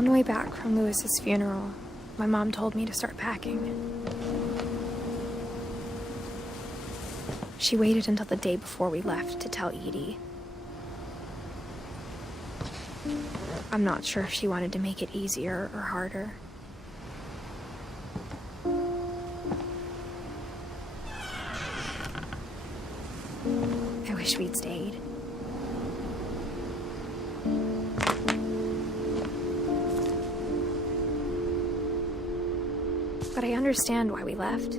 On the way back from Lewis's funeral, my mom told me to start packing. She waited until the day before we left to tell Edie. I'm not sure if she wanted to make it easier or harder. I wish we'd stayed. But I understand why we left.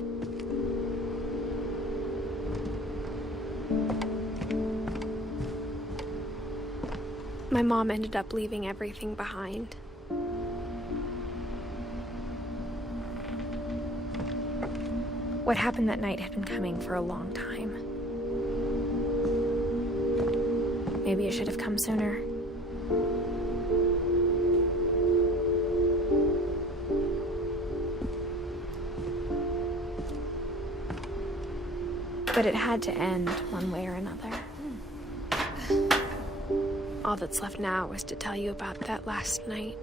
My mom ended up leaving everything behind. What happened that night had been coming for a long time. Maybe it should have come sooner. But it had to end one way or another. All that's left now is to tell you about that last night.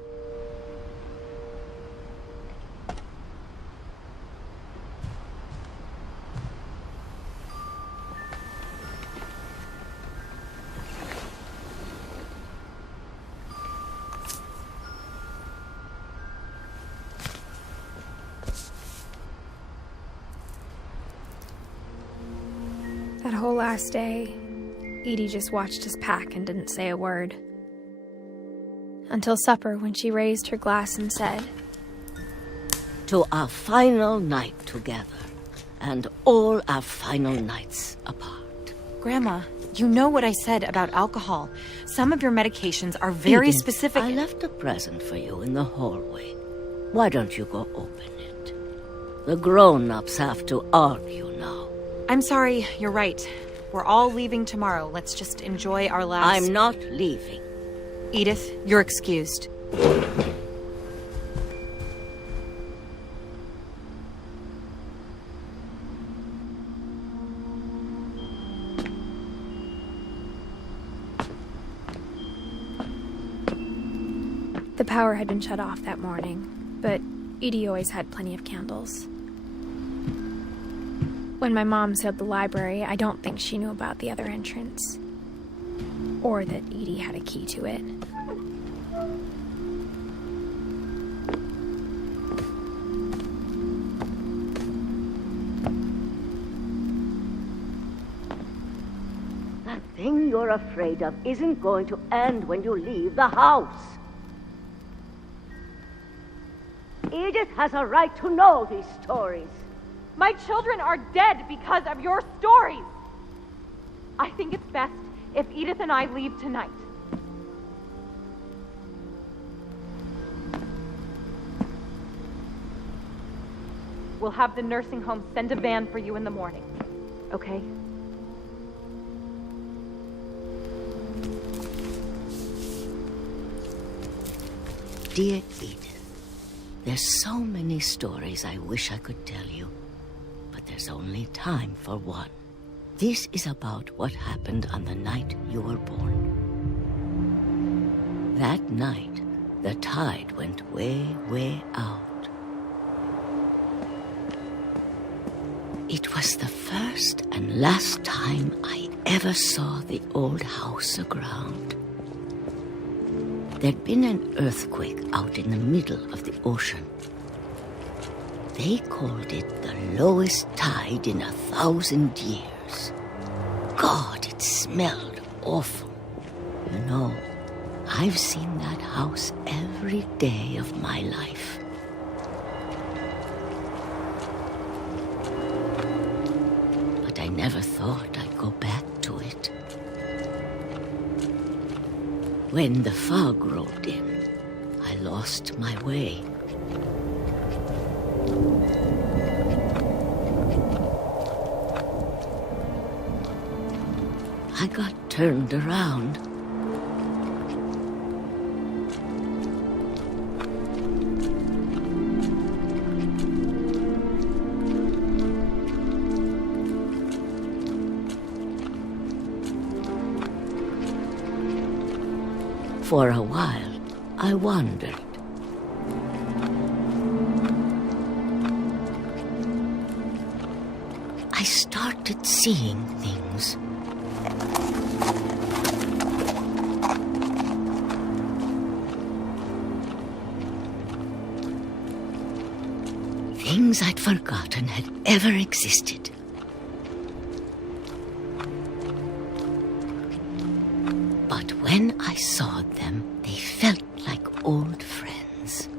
That whole last day, Edie just watched us pack and didn't say a word. Until supper, when she raised her glass and said, "To our final night together, and all our final nights apart." Grandma, you know what I said about alcohol. Some of your medications are very Edith, specific. I left a present for you in the hallway. Why don't you go open it? The grown-ups have to argue now. I'm sorry, you're right. We're all leaving tomorrow. Let's just enjoy our last... I'm not leaving. Edith, you're excused. the power had been shut off that morning, but Edie always had plenty of candles. When my mom sealed the library, I don't think she knew about the other entrance. Or that Edie had a key to it. That thing you're afraid of isn't going to end when you leave the house. Edith has a right to know these stories. My children are dead because of your stories. I think it's best if Edith and I leave tonight. We'll have the nursing home send a van for you in the morning, okay? Dear Edith, there's so many stories I wish I could tell you, but there's only time for one. This is about what happened on the night you were born. That night, the tide went way, way out. It was the first and last time I ever saw the old house aground. There'd been an earthquake out in the middle of the ocean. They called it the lowest tide in 1,000 years. God, it smelled awful. You know, I've seen that house every day of my life. But I never thought I'd go back to it. When the fog rolled in, I lost my way. I got turned around. For a while, I wondered started seeing things. Things I'd forgotten had ever existed. But when I saw them, they felt like old friends.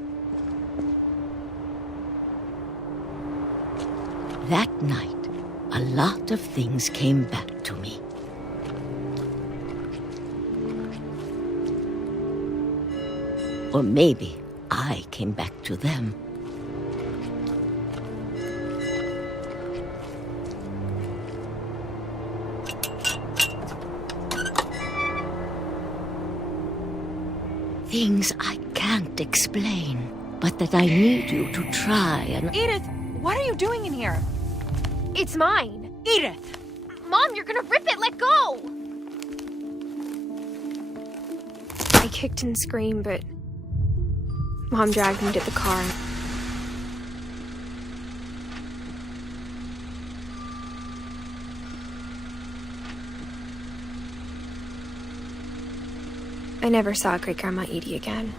That night, a lot of things came back to me. Or maybe I came back to them. Things I can't explain, but that I need you to try and... Edith, what are you doing in here? It's mine. Edith! Mom, you're gonna rip it! Let go! I kicked and screamed, but Mom dragged me to the car. I never saw Great-Grandma Edie again.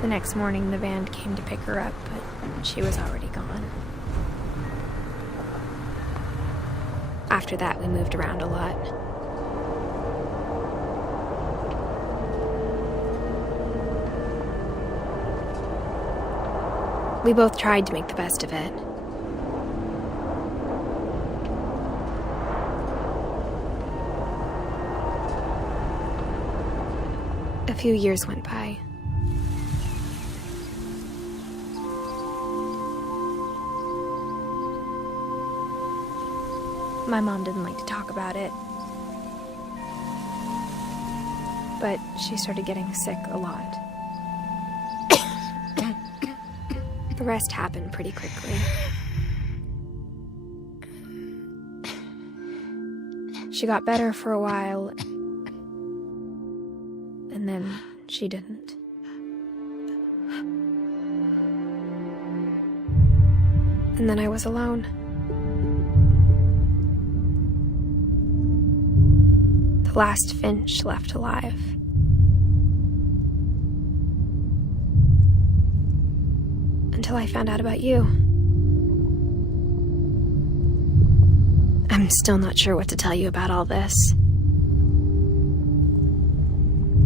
The next morning, the van came to pick her up, but she was already gone. After that, we moved around a lot. We both tried to make the best of it. A few years went by. My mom didn't like to talk about it, but she started getting sick a lot. The rest happened pretty quickly. She got better for a while, and then she didn't. And then I was alone. The last finch left alive. Until I found out about you. I'm still not sure what to tell you about all this.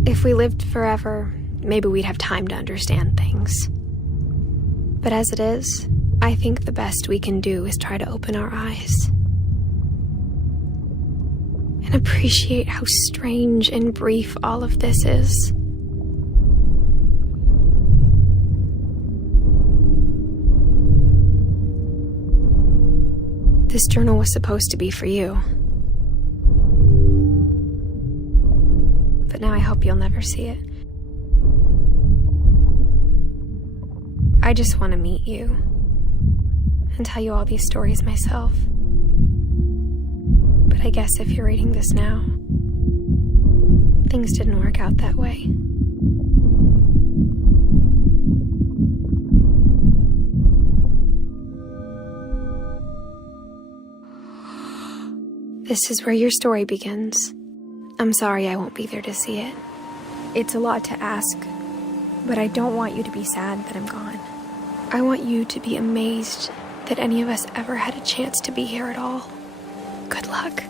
If we lived forever, maybe we'd have time to understand things. But as it is, I think the best we can do is try to open our eyes. And appreciate how strange and brief all of this is. This journal was supposed to be for you. But now I hope you'll never see it. I just want to meet you and tell you all these stories myself. But I guess if you're reading this now, things didn't work out that way. This is where your story begins. I'm sorry I won't be there to see it. It's a lot to ask, but I don't want you to be sad that I'm gone. I want you to be amazed that any of us ever had a chance to be here at all. Good luck.